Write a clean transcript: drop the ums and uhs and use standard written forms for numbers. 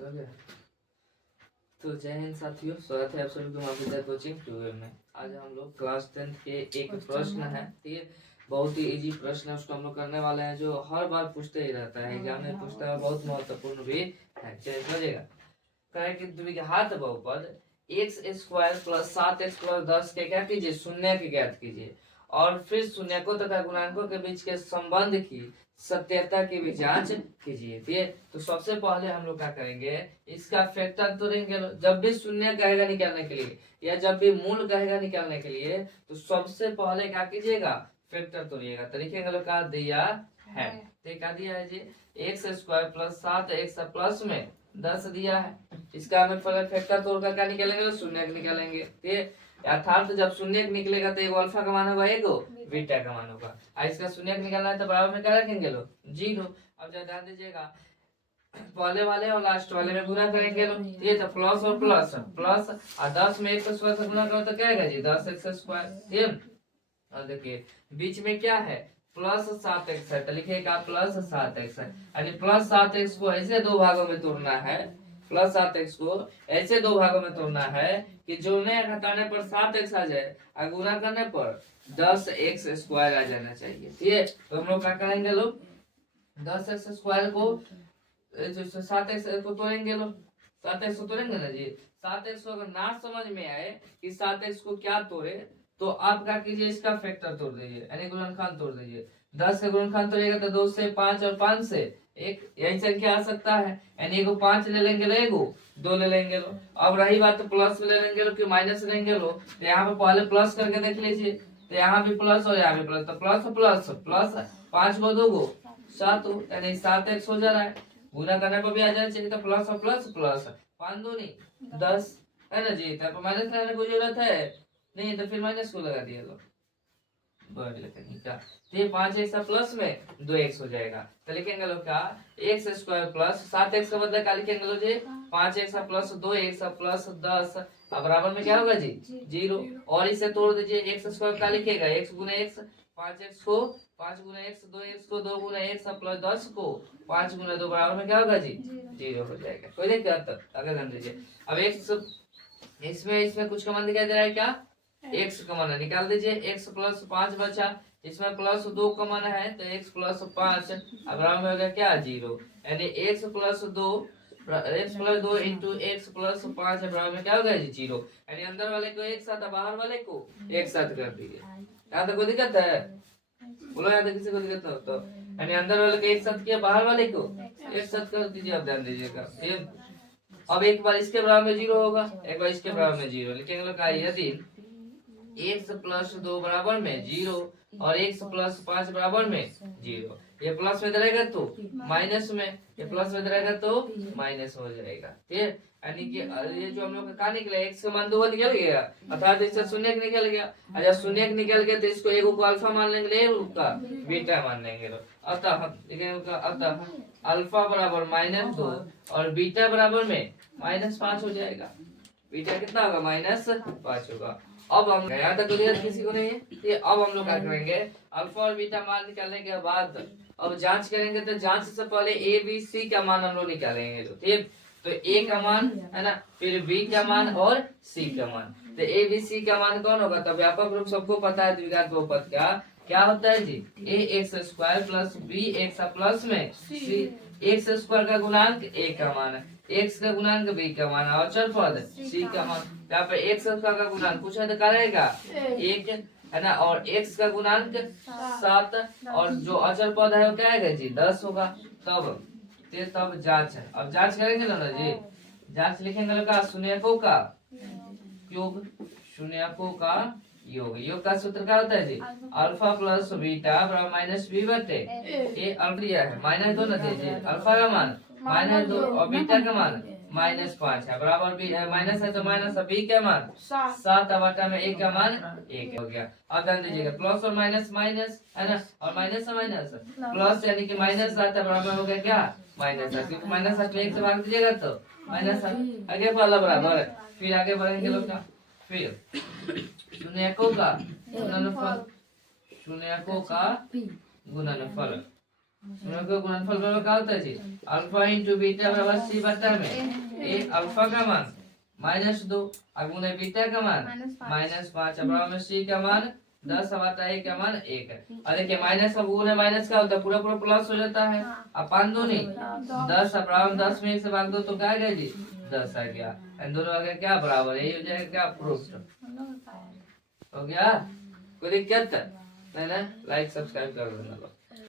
हो गया। तो जय हिंद साथियों, स्वागत है आप सभी को माफी कोचिंग ट्यूटोरियल में। आज हम लोग क्लास 10 के एक प्रश्न है, ठीक है, बहुत ही इजी प्रश्न है, उसको हम लोग करने वाले हैं, जो हर बार पूछते ही रहता है, एग्जाम में पूछता है, बहुत महत्वपूर्ण भी है। चलिए समझेगा। कहे कि द्विघात बहुपद x square plus 7x plus 10 के क्या कीजिए, शून्य के ज्ञात कीजिए, और फिर शून्यकों तथा गुणांकों के बीच के संबंध की सत्यता की भी जांच कीजिए। ठीक है, तो सबसे पहले हम लोग क्या करेंगे, इसका फैक्टर तोड़ेंगे। जब भी शून्य कहेगा निकालने के लिए या जब भी मूल कहेगा निकालने के लिए, तो सबसे पहले क्या कीजिएगा, फैक्टर तोड़िएगा। तो लिखेंगे का दिया है, तो क्या दिया है ji, X square plus 7x plus में 10 दिया है। इसका हमें पहले फैक्टर तोड़कर क्या निकालेंगे, शून्य निकालेंगे। ठीक है, अर्थात जब शून्य निकलेगा तो एक अल्फा का मान होगा, एक बीटा का मान होगा। इसका शून्य निकालना है तो बराबर में क्या रखेंगे लोग, 0। अब जब ध्यान दीजिएगा, पहले वाले और लास्ट वाले में गुना करेंगे लोग, ये तो प्लस और प्लस प्लस, और 10 में 1 स्क्वायर से गुना करो तो क्या आएगा जी, 10x स्क्वायर। और देखिए बीच में क्या है, प्लस 7x है, तो लिखिएगा प्लस 7x है। यानी प्लस 7x को ऐसे दो भागों में तोड़ना है, प्लस 7x को ऐसे दो भागों में तोड़ना है कि जोड़ने घटाने पर 7x आ जाए और गुना करने पर 10x स्क्वायर आ जाना चाहिए। ठीक है, तो हम लोग क्या करेंगे लोग, 10x स्क्वायर को 7x को तोड़ेंगे लोग, 7x को तोड़ेंगे ना जी। 7x को अगर ना समझ में आए कि 7x को क्या तोड़े, तो आप क्या कीजिए, इसका फैक्टर तोड़ दीजिए, यानी गुणनखंड तोड़ दीजिए। 10 का गुणनखंड तोड़िएगा तो 2 से 5 और 5 से 1, यही संख्या आ सकता है। यानी एगो 5 ले लेंगे लो, एगो 2 ले लेंगे लो। अब रही बात तो प्लस ले लेंगे लो कि माइनस लेंगे लो, तो यहाँ पे पहले प्लस करके देख लीजिए, तो यहाँ भी प्लस और यहाँ भी प्लस, तो प्लस प्लस प्लस 5 को 2 को 7, यानी 7x हो जा रहा है। गुना करने पर भी आ जाना चाहिए, तो प्लस और प्लस प्लस 5 दूनी 10 है ना जी। तो माइनस लगाने की जरूरत है नहीं, तो फिर माइनस को लगा दिया लो, ये 5x प्लस में 2x हो जाएगा। तो लिखेंगे लोग क्या, एक्स स्क्वायर प्लस 7x का बदला क्या लिखेंगे लोग जी, 5x प्लस 2x प्लस 10 बराबर में क्या होगा जी, 0। और इसे तोड़ दीजिए, एक्स स्क्वायर क्या लिखेगा, x गुना x, 5x को 5 गुना x, 2x को 2 गुना x प्लस 10 को 5 गुना 2 बराबर में क्या होगा जी, 0 हो जाएगा। कोई दिक्कत, अगर ध्यान दीजिए। अब x इसमें कुछ कमान दिखाई दे रहा है क्या, x कमान निकाल दीजिए, x प्लस 5 बचा, इसमें प्लस 2 कमान है तो x प्लस 5 बराबर में हो गया क्या, 0। यानी x plus 2 into x plus 5 बराबर में क्या होगा जी, 0। यानी अंदर वाले को एक साथ, बाहर वाले को एक साथ कर दीजिए। यहाँ तक कोई दिक्कत है, बोलो यहाँ तक किसी को दिक्कत हो तो, यानी अंदर वाले को एक साथ किया, बाहर वाले को एक साथ कर दीजिए। अब ध्यान दीजिएगा, अब एक बार इसके बराबर में 0 होगा, एक बार इसके बराबर में 0 लिखेंगे। यदि x प्लस 2 बराबर में 0 और x प्लस 5 बराबर में 0, ये प्लस में रहेगा तो माइनस में, ये प्लस में रहेगा तो माइनस हो जाएगा। ठीक है, यानी कि ये जो हम लोग का निकला, x का मान 2 निकल गया, अर्थात इससे शून्य निकल गया। अगर शून्य निकल गया तो इसको एगो को अल्फा मान लेंगे, एगो का बीटा मान लेंगे। अतः अल्फा बराबर -2 और बीटा बराबर में -5 हो जाएगा। बीटा कितना होगा, -5 होगा। अब हम यहाँ तक किसी को नहीं है, ये अब हम लोग क्या करेंगे, अल्फा और बीटा मान निकालने के बाद अब जांच करेंगे। तो जांच से पहले ए बी सी का मान हम लोग निकालेंगे। तो ठीक, तो ए का मान है ना, फिर बी का मान और सी का मान। तो ए बी सी का मान कौन होगा, तो व्यापक रूप सबको पता है द्विघात बहुपद का क्या होता है ji, A X square plus B X plus में सी, एक्स स्क्वायर का गुणांक ए का मान है, एक्स का गुणांक बी का मान है, अचल पद सी का मान। यहाँ पे एक्स स्क्वायर का गुणांक पूछा तो क्या रहेगा, 1 है ना, और एक्स का गुणांक 7, और जो अचल पद है वो क्या है जी, 10 होगा। तब जांच है, अब जांच करेंगे ना जी। जांच लिखेंगे लगा, शून्यकों का योग, शून्यकों का योग, योग का सूत्र क्या होता है जी, अल्फा प्लस बीटा बराबर माइनस बी बटे ए। अल्फा है -2 ना दीजिए, अल्फा का मान -2 और बीटा का मान -5 है, बराबर भी है, माइनस है तो माइनस, बी का मान 7 बटा में ए का मान 1 हो गया। अब ध्यान दीजिएगा, प्लस और माइनस माइनस है ना, और माइनस से माइनस प्लस, यानी कि -7 बराबर हो गया क्या, -7, क्योंकि -7 में 1 से भाग दीजिएगा तो -7 आगे वाला बराबर। फिर आगे बढ़ेंगे लोग का, फिर शून्यकों का गुणनफल, शून्यकों का गुणनफल हम लोग को गुणनफल बराबर क्या होता है जी, अल्फा इंटू बीटा बराबर सी बटा में ए अल्फा का मान -2 और गुणे बीटा का मान -5 बराबर में सी का मान 10 बटा ए का मान 1 है। और देखिए माइनस का गुणे माइनस क्या होता है, पूरा पूरा प्लस हो जाता है। अब 5 दूनी 10 बराबर 10 में 1 से भाग दो तो क्या आ गया जी 10 आ गया। इन दोनों आ गया क्या बराबर, यही हो जाएगा क्या प्रूफ हो गया। कोई दिक्कत नहीं ना, लाइक सब्सक्राइब कर देना।